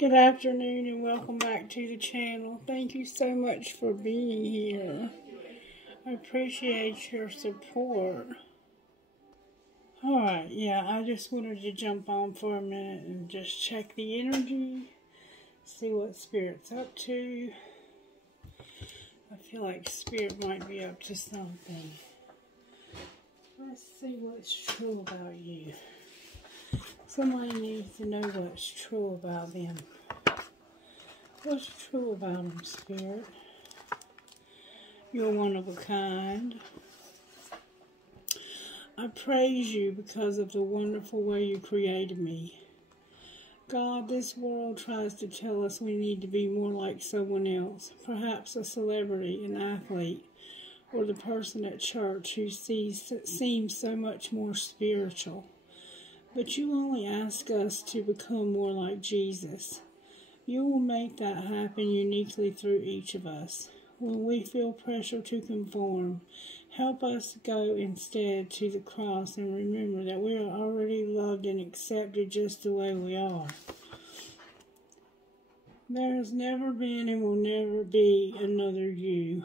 Good afternoon and welcome back to the channel. Thank you so much for being here. I appreciate your support. Alright, yeah, I just wanted to jump on for a minute and just check the energy, see what Spirit's up to. I feel like Spirit might be up to something. Let's see what's true about you. Somebody needs to know what's true about them. What's true about them, Spirit? You're one of a kind. I praise you because of the wonderful way you created me. God, this world tries to tell us we need to be more like someone else, perhaps a celebrity, an athlete, or the person at church who seems so much more spiritual. But you only ask us to become more like Jesus. You will make that happen uniquely through each of us. When we feel pressure to conform, help us go instead to the cross and remember that we are already loved and accepted just the way we are. There has never been and will never be another you.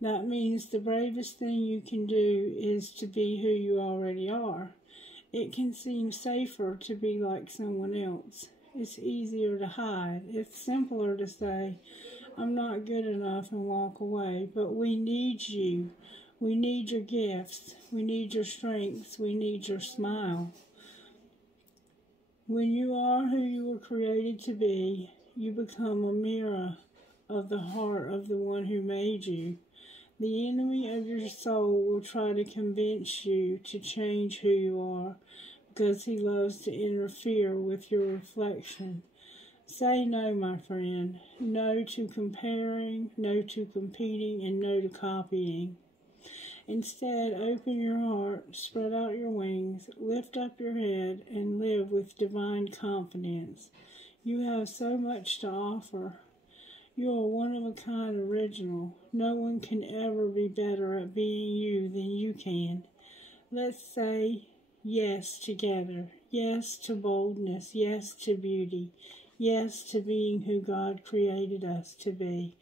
That means the bravest thing you can do is to be who you already are. It can seem safer to be like someone else. It's easier to hide. It's simpler to say, I'm not good enough and walk away. But we need you. We need your gifts. We need your strengths. We need your smile. When you are who you were created to be, you become a mirror of the heart of the one who made you. The enemy of your soul will try to convince you to change who you are because he loves to interfere with your reflection. Say no, my friend. No to comparing, no to competing, and no to copying. Instead, open your heart, spread out your wings, lift up your head, and live with divine confidence. You have so much to offer. You are one of a kind original. No one can ever be better at being you than you can. Let's say yes together. Yes to boldness. Yes to beauty. Yes to being who God created us to be.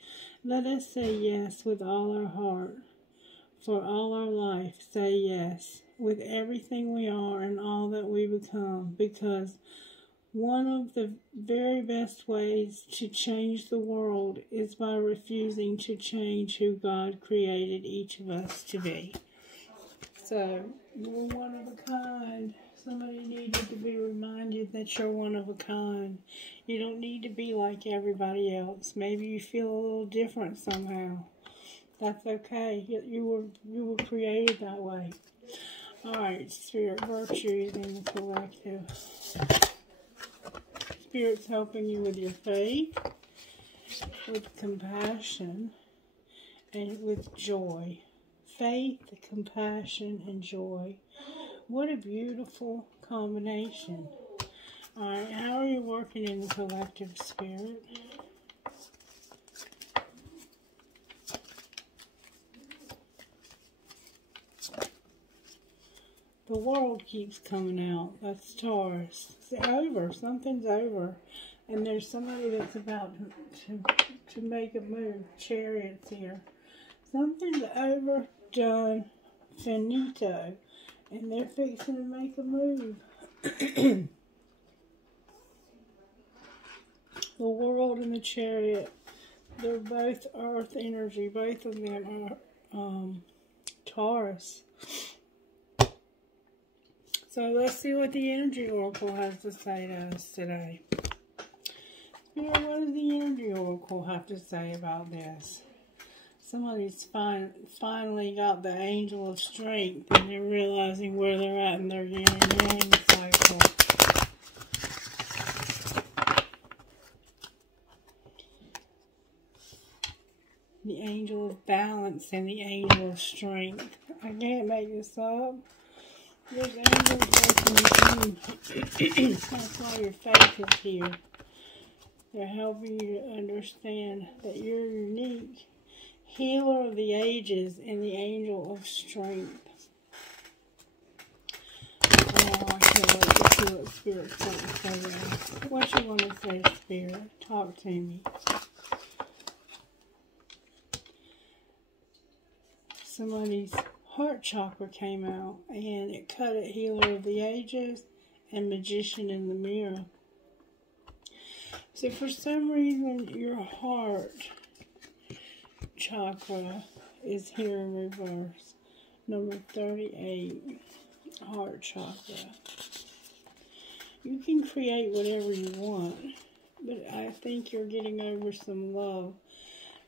Let us say yes with all our heart. For all our life, say yes with everything we are and all that we become, because one of the very best ways to change the world is by refusing to change who God created each of us to be. So, you're one of a kind. Somebody needed to be reminded that you're one of a kind. You don't need to be like everybody else. Maybe you feel a little different somehow. That's okay. You were created that way. Alright, Spirit virtues in the collective. Spirit's helping you with your faith, with compassion, and with joy. Faith, compassion, and joy. What a beautiful combination. Alright, how are you working in the collective, Spirit? The world keeps coming out. That's Taurus. It's over. Something's over. And there's somebody that's about to make a move. Chariots here. Something's overdone. Finito. And they're fixing to make a move. The world and the chariot. They're both earth energy. Both of them are Taurus. So let's see what the Energy Oracle has to say to us today. Spirit, what does the Energy Oracle have to say about this? Somebody's finally got the Angel of Strength and they're realizing where they're at in their yin and yang cycle. The Angel of Balance and the Angel of Strength. I can't make this up. There's angels working with you. That's why your faith is here. They're helping you to understand that you're unique. Healer of the ages and the Angel of Strength. Oh, I can't wait to see what Spirit's going to say now. What you want to say, Spirit? Talk to me. Somebody's heart chakra came out, and it cut at Healer of the Ages and Magician in the Mirror. So for some reason, your heart chakra is here in reverse. Number 38, heart chakra. You can create whatever you want, but I think you're getting over some love.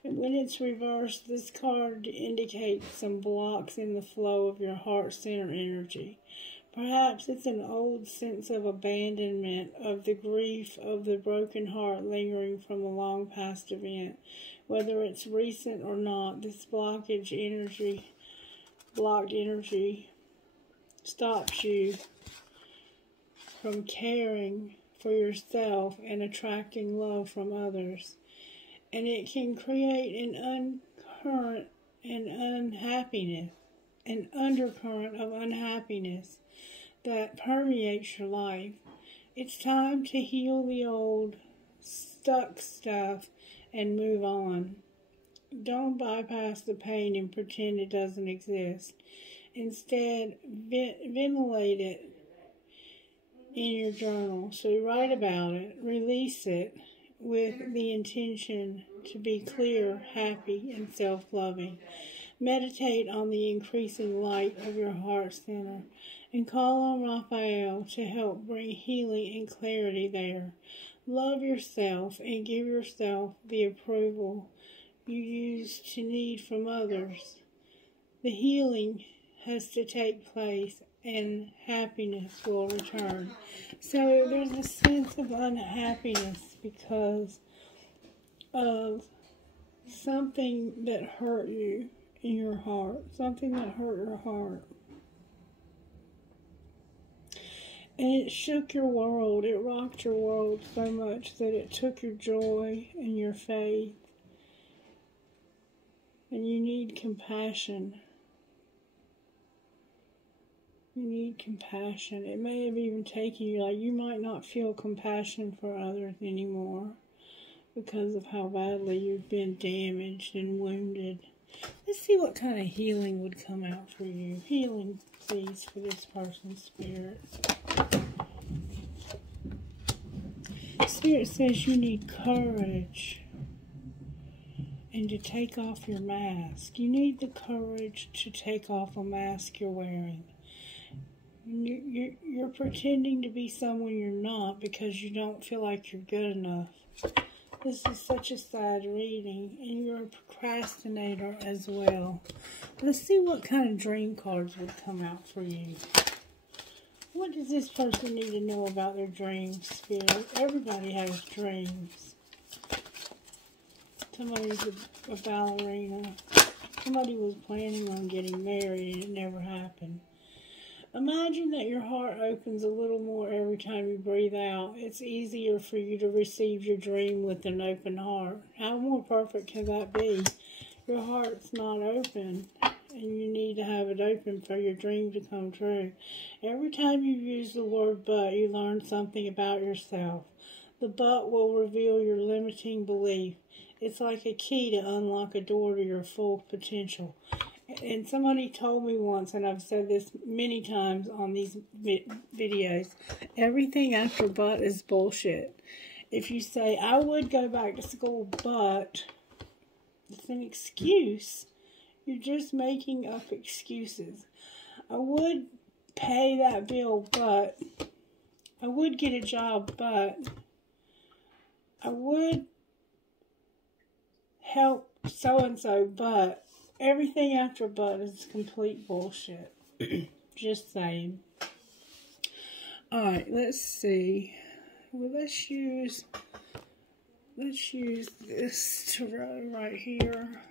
And when it's reversed, this card indicates some blocks in the flow of your heart center energy. Perhaps it's an old sense of abandonment, of the grief of the broken heart lingering from a long past event. Whether it's recent or not, this blocked energy stops you from caring for yourself and attracting love from others. And it can create an undercurrent of unhappiness that permeates your life. It's time to heal the old, stuck stuff and move on. Don't bypass the pain and pretend it doesn't exist. Instead, ventilate it in your journal. So write about it, release it, with the intention to be clear, happy, and self-loving. Meditate on the increasing light of your heart center and call on Raphael to help bring healing and clarity there. Love yourself and give yourself the approval you used to need from others. The healing has to take place and happiness will return. So there's a sense of unhappiness because of something that hurt you in your heart, something that hurt your heart. And it shook your world, it rocked your world so much that it took your joy and your faith. And you need compassion. You need compassion. It may have even taken you, like you might not feel compassion for others anymore because of how badly you've been damaged and wounded. Let's see what kind of healing would come out for you. Healing, please, for this person's spirit. Spirit says you need courage and to take off your mask. You need the courage to take off a mask you're wearing. You're pretending to be someone you're not because you don't feel like you're good enough. This is such a sad reading, and you're a procrastinator as well. Let's see what kind of dream cards would come out for you. What does this person need to know about their dreams, Spirit? Everybody has dreams. Somebody's a ballerina. Somebody was planning on getting married and it never happened. Imagine that your heart opens a little more every time you breathe out. It's easier for you to receive your dream with an open heart. How more perfect can that be? Your heart's not open, and you need to have it open for your dream to come true. Every time you use the word but, you learn something about yourself. The but will reveal your limiting belief. It's like a key to unlock a door to your full potential. And somebody told me once, and I've said this many times on these videos, everything after but is bullshit. If you say, I would go back to school, but it's an excuse. You're just making up excuses. I would pay that bill, but I would get a job, but I would help so-and-so, but everything after but is complete bullshit. Just saying. Alright, let's see. Well, let's use this tarot right here.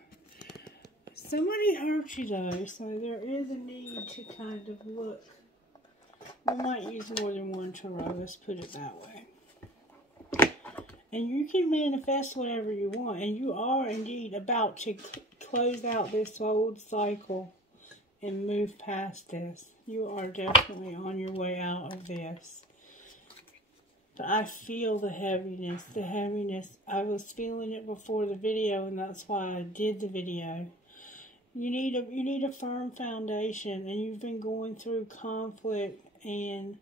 Somebody hurt you though, so there is a need to kind of look. We might use more than one tarot, let's put it that way. And you can manifest whatever you want, and you are indeed about to close out this old cycle and move past this. You are definitely on your way out of this. But I feel the heaviness. The heaviness. I was feeling it before the video, and that's why I did the video. You need a firm foundation, and you've been going through conflict, and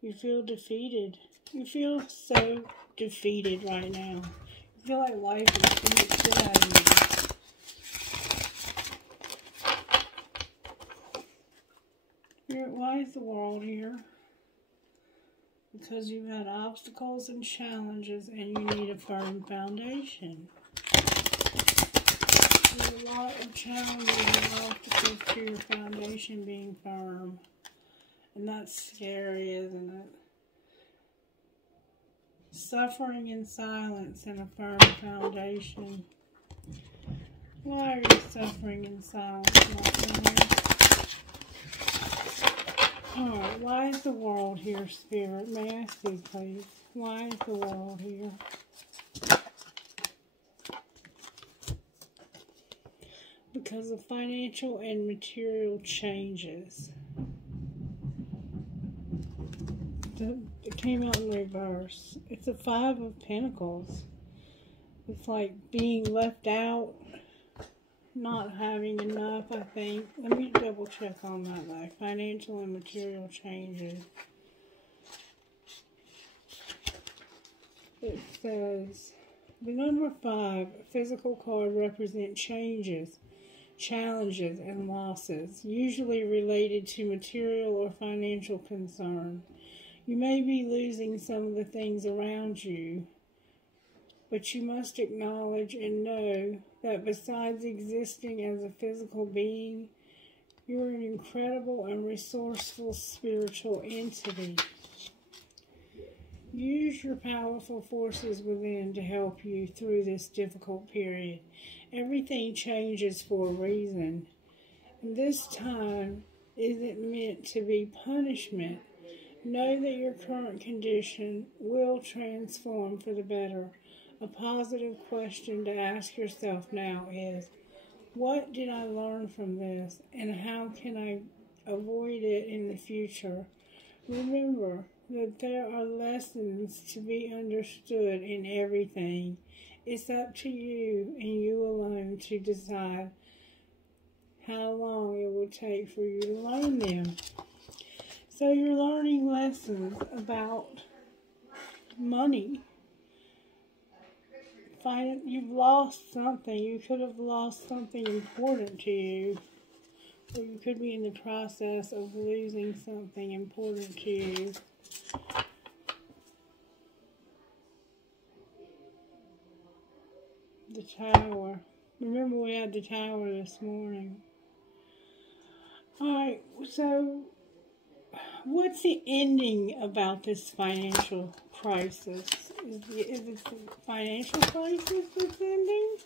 you feel defeated. You feel so defeated right now. You feel like life is beating the shit out of you. Why is the world here? Because you've had obstacles and challenges, and you need a firm foundation. There's a lot of challenges and obstacles to your foundation being firm. And that's scary, isn't it? Suffering in silence and a firm foundation. Why are you suffering in silence, Alright, why is the world here, Spirit? May I speak, please? Why is the world here? Because of financial and material changes. It came out in reverse. It's a 5 of Pentacles. It's like being left out, not having enough, I think. Let me double check on that though. Financial and material changes. It says, the number 5 physical card represents changes, challenges, and losses, usually related to material or financial concern. You may be losing some of the things around you, but you must acknowledge and know that besides existing as a physical being, you're an incredible and resourceful spiritual entity. Use your powerful forces within to help you through this difficult period. Everything changes for a reason. And this time isn't meant to be punishment. Know that your current condition will transform for the better. A positive question to ask yourself now is, what did I learn from this, and how can I avoid it in the future? Remember that there are lessons to be understood in everything. It's up to you and you alone to decide how long it will take for you to learn them. So you're learning lessons about money. You've lost something. You could have lost something important to you. Or you could be in the process of losing something important to you. The Tower. Remember we had the Tower this morning. Alright, so what's the ending about this financial crisis? Is it the financial crisis that's ending?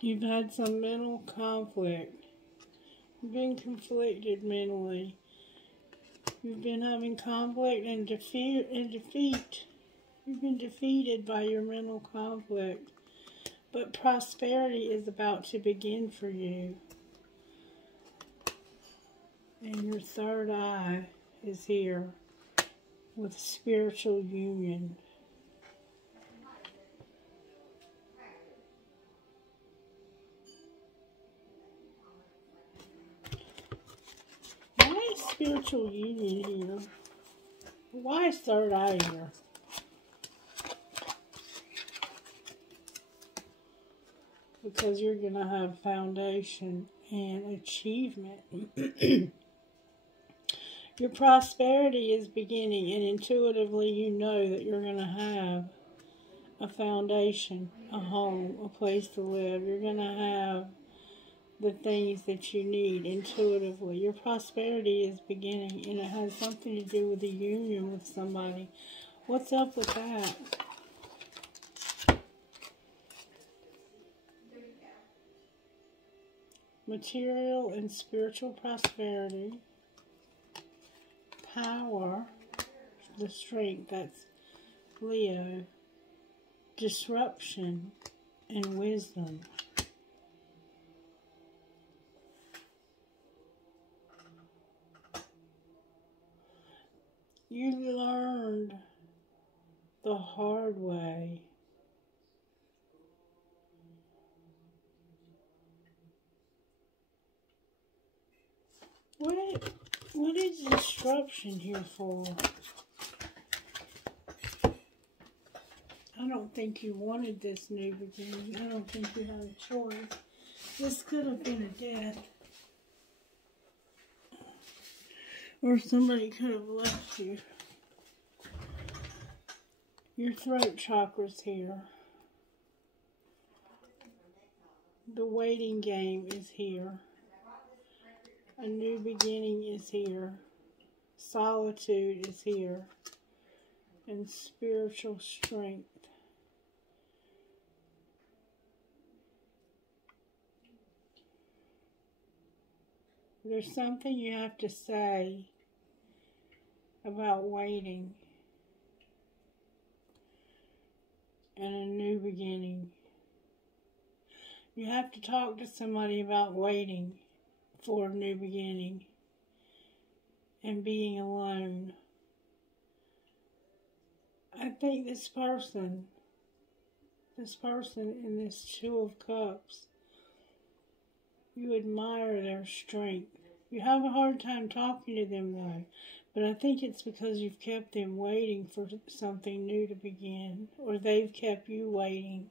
You've had some mental conflict. You've been conflicted mentally. You've been having conflict and defeat. You've been defeated by your mental conflict. But prosperity is about to begin for you. And your third eye is here with spiritual union. Why is spiritual union here? Why is third eye here? Because you're going to have foundation and achievement. Your prosperity is beginning, and intuitively you know that you're going to have a foundation, a home, a place to live. You're going to have the things that you need intuitively. Your prosperity is beginning, and it has something to do with a union with somebody. What's up with that? Material and spiritual prosperity. Power, the strength, that's Leo. disruption and wisdom. You learned the hard way. What is disruption here for? I don't think you wanted this new beginning. I don't think you had a choice. This could have been a death. Or somebody could have left you. Your throat chakra's here. The waiting game is here. A new beginning is here. Solitude is here. And spiritual strength. There's something you have to say about waiting and a new beginning. You have to talk to somebody about waiting for a new beginning and being alone. I think this person in this Two of Cups, you admire their strength. You have a hard time talking to them though, but I think it's because you've kept them waiting for something new to begin, or they've kept you waiting.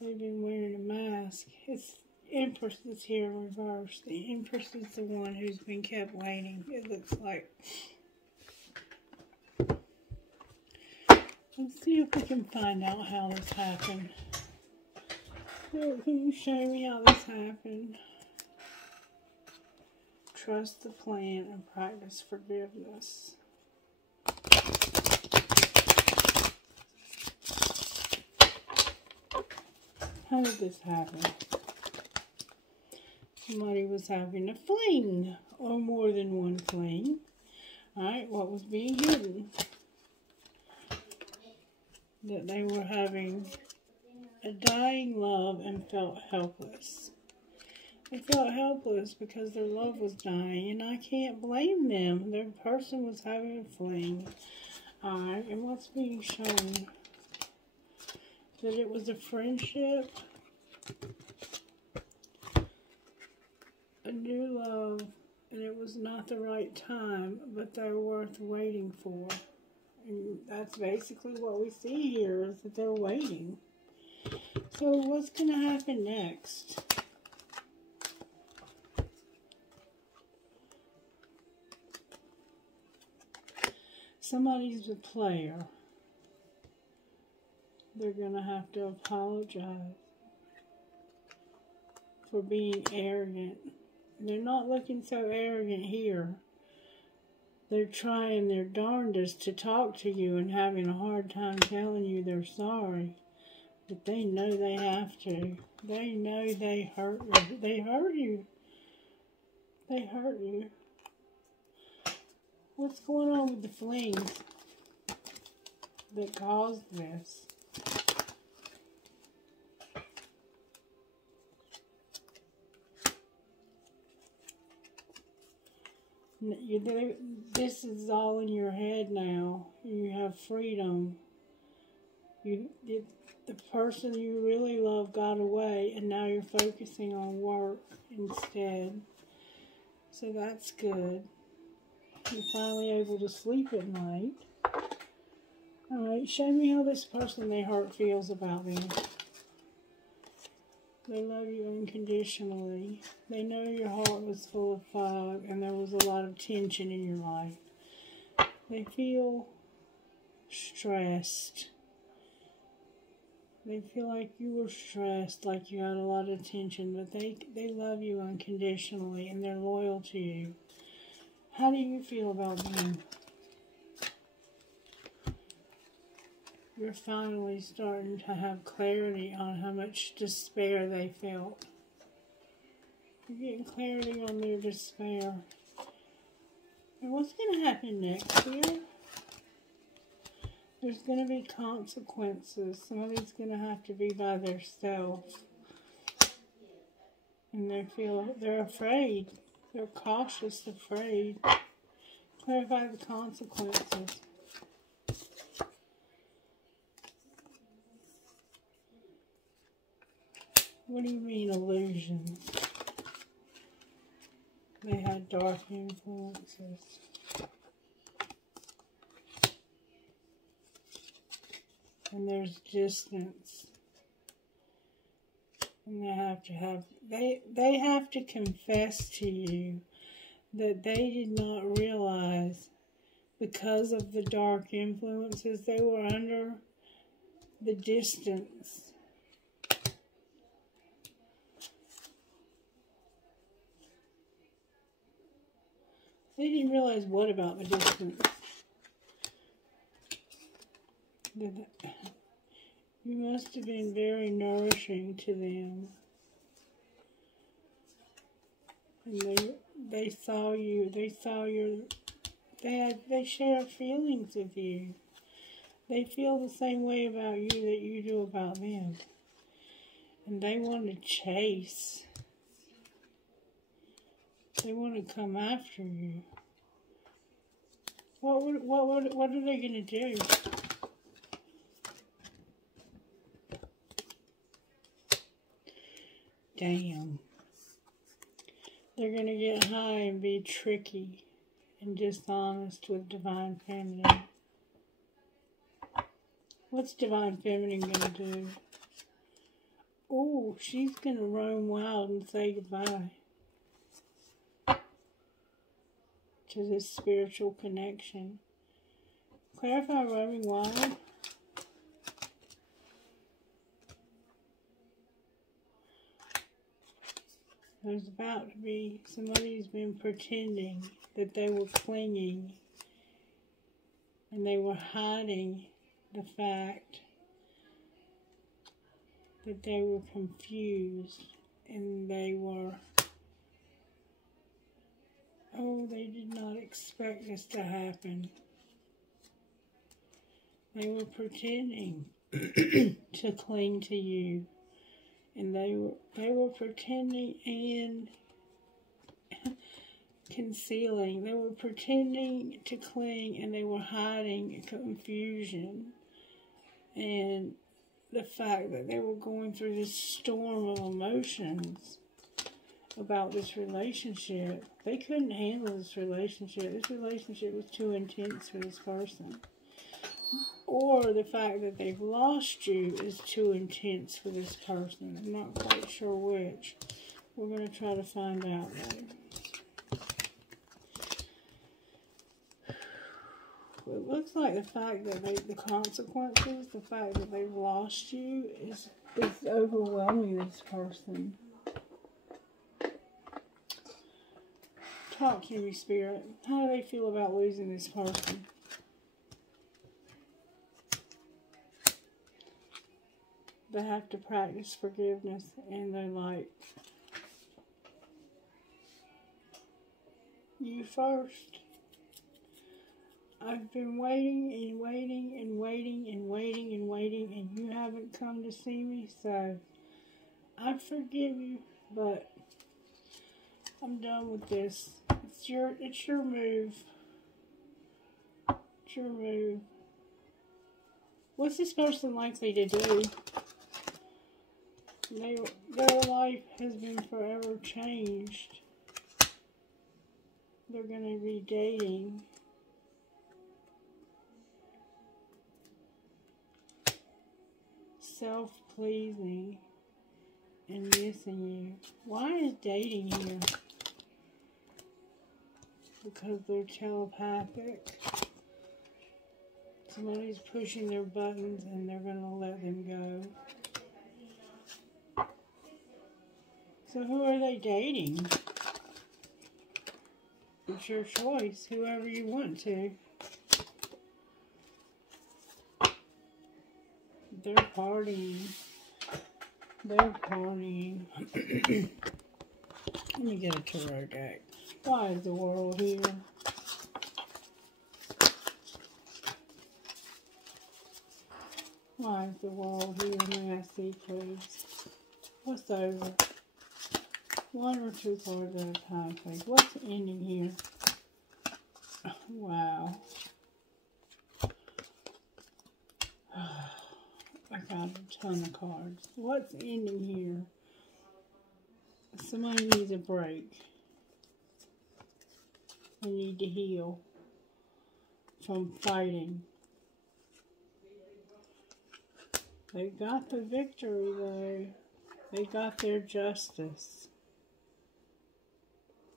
They've been wearing a mask. It's Empress is here in reverse. The Empress is the one who's been kept waiting, it looks like. Let's see if we can find out how this happened. Can you show me how this happened? Trust the plan and practice forgiveness. How did this happen? Somebody was having a fling, or more than one fling. Alright, what was being hidden? That they were having a dying love and felt helpless. They felt helpless because their love was dying, and I can't blame them. Their person was having a fling. Alright, and what's being shown? That it was a friendship, a new love, and it was not the right time, but they're worth waiting for. And that's basically what we see here, is that they're waiting. So what's going to happen next? Somebody's a player. They're going to have to apologize for being arrogant. They're not looking so arrogant here. They're trying their darndest to talk to you and having a hard time telling you they're sorry. But they know they have to. They know they hurt you. They hurt you. They hurt you. What's going on with the flings that caused this? This is all in your head now. You have freedom. The person you really love got away, and now you're focusing on work instead. So that's good. You're finally able to sleep at night. Alright, show me how this person they hurt feels about them. They love you unconditionally. They know your heart was full of fog and there was a lot of tension in your life. They feel stressed. They feel like you were stressed, like you had a lot of tension, but they love you unconditionally and they're loyal to you. How do you feel about them? You're finally starting to have clarity on how much despair they felt. You're getting clarity on their despair. And what's going to happen next here? There's going to be consequences. Somebody's going to have to be by themselves. And they're afraid. They're cautious, afraid. Clarify the consequences. What do you mean, illusions? They had dark influences. And there's distance. And they have to confess to you that they did not realize, because of the dark influences, they were under the distance. They didn't realize what about the distance? You must have been very nourishing to them. And they saw you, they share feelings with you. They feel the same way about you that you do about them. And they want to chase. They want to come after you. What are they going to do? Damn. They're going to get high and be tricky and dishonest with Divine Feminine. What's Divine Feminine going to do? Oh, she's going to roam wild and say goodbye to this spiritual connection. Clarify roaming wild. There's about to be, somebody's been pretending that they were clinging and they were hiding the fact that they were confused and they were, oh, they did not expect this to happen. They were pretending to cling to you. And they were pretending and concealing. They were pretending to cling and they were hiding confusion. And the fact that they were going through this storm of emotions about this relationship. They couldn't handle this relationship. This relationship was too intense for this person. Or the fact that they've lost you is too intense for this person. I'm not quite sure which. We're going to try to find out though. It looks like the fact that the consequences, the fact that they've lost you is overwhelming this person. Talk to me, Spirit. How do they feel about losing this person? They have to practice forgiveness, and they're like, you first. I've been waiting and waiting and waiting and waiting and waiting, and you haven't come to see me, so I forgive you, but I'm done with this. It's your move. It's your move. What's this person likely to do? Their life has been forever changed. They're going to be dating. Self-pleasing and missing you. Why is dating here? Because they're telepathic. Somebody's pushing their buttons and they're going to let them go. So who are they dating? It's your choice, whoever you want to. They're partying. They're partying. Let me get a tarot deck. Why is the world here? Why is the world here? May I see, please? What's over? One or two cards at a time, please. What's ending here? Wow. I got a ton of cards. What's ending here? Somebody needs a break. They need to heal from fighting. They got the victory, though. They got their justice.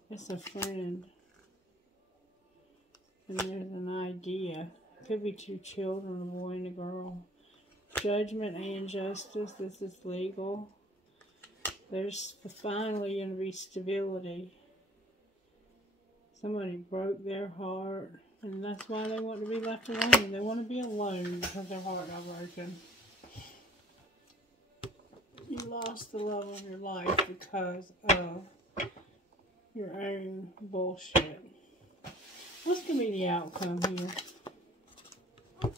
It's a friend. And there's an idea. Could be two children, a boy and a girl. Judgment and justice. This is legal. There's finally going to be stability. Somebody broke their heart. And that's why they want to be left alone. They want to be alone because their heart got broken. You lost the love of your life because of your own bullshit. What's going to be the outcome here?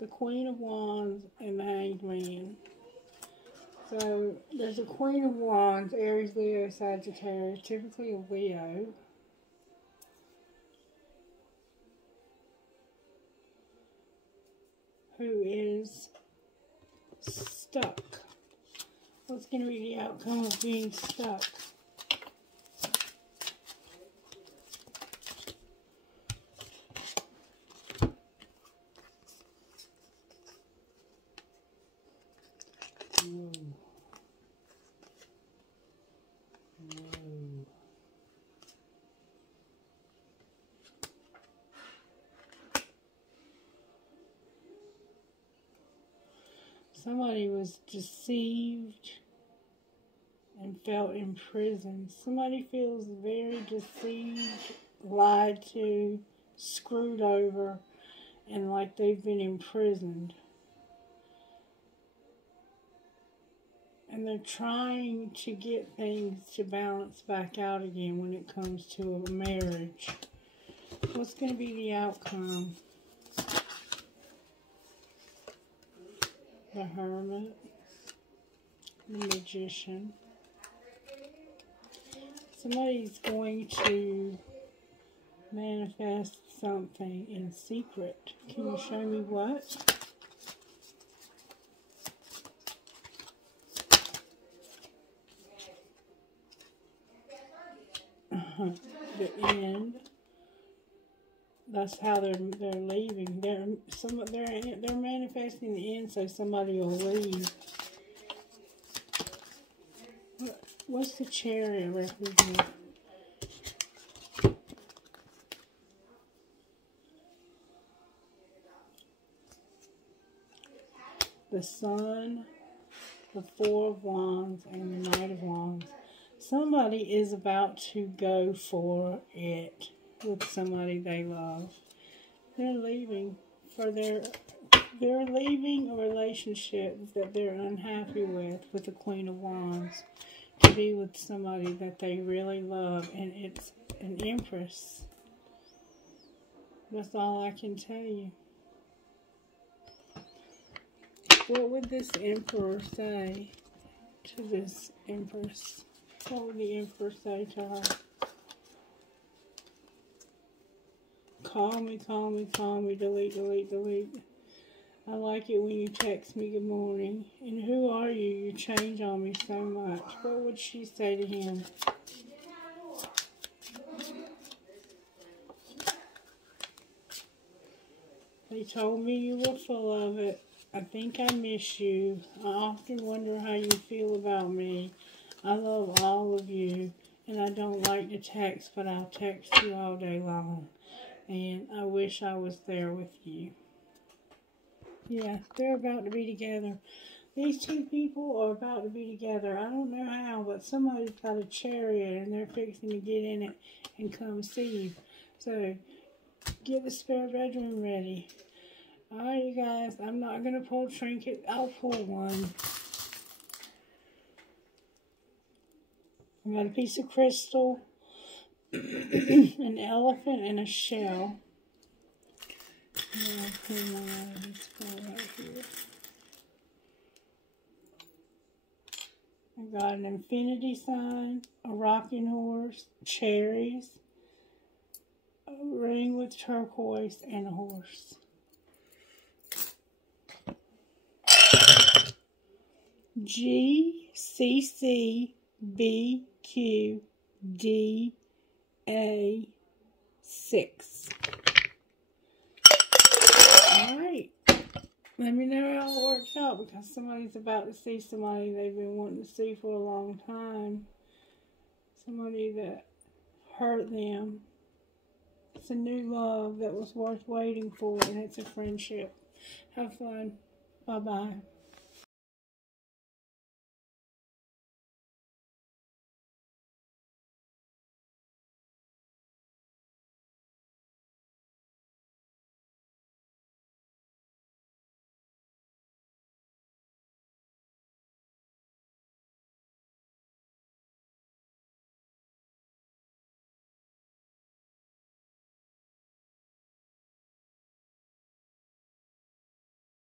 The Queen of Wands and the Hanged Man. So, there's a Queen of Wands, Aries, Leo, Sagittarius, typically a Leo. Who is stuck. What's going to be the outcome of being stuck? Whoa. Whoa. Somebody was deceived and felt imprisoned. Somebody feels very deceived, lied to, screwed over, and like they've been imprisoned. And they're trying to get things to balance back out again when it comes to a marriage. What's going to be the outcome? The Hermit, the Magician. Somebody's going to manifest something in secret. Can you show me what? The end. That's how they're leaving. They're manifesting the end, so somebody will leave. What's the Chariot represent? The Sun, the Four of Wands, and the Knight of Wands. Somebody is about to go for it with somebody they love. They're leaving they're leaving a relationship that they're unhappy with the Queen of Wands, to be with somebody that they really love, and it's an Empress. That's all I can tell you. What would this Emperor say to this Empress? What would the Emperor say to her? Call me, call me, call me, delete, delete, delete. I like it when you text me good morning. And who are you? You change on me so much. What would she say to him? They told me you were full of it. I think I miss you. I often wonder how you feel about me. I love all of you. And I don't like to text, but I'll text you all day long. And I wish I was there with you. Yeah, they're about to be together. These two people are about to be together. I don't know how, but somebody's got a chariot and they're fixing to get in it and come see you. So, get the spare bedroom ready. Alright, you guys, I'm not going to pull a trinket. I'll pull one. I got a piece of crystal, an elephant, and a shell. Now I'll pull one out of this one right here. I got an infinity sign, a rocking horse, cherries, a ring with turquoise, and a horse. G C C B Q D A 6. Alright. Let me know how it works out, because somebody's about to see somebody they've been wanting to see for a long time. Somebody that hurt them. It's a new love that was worth waiting for, and it's a friendship. Have fun. Bye-bye.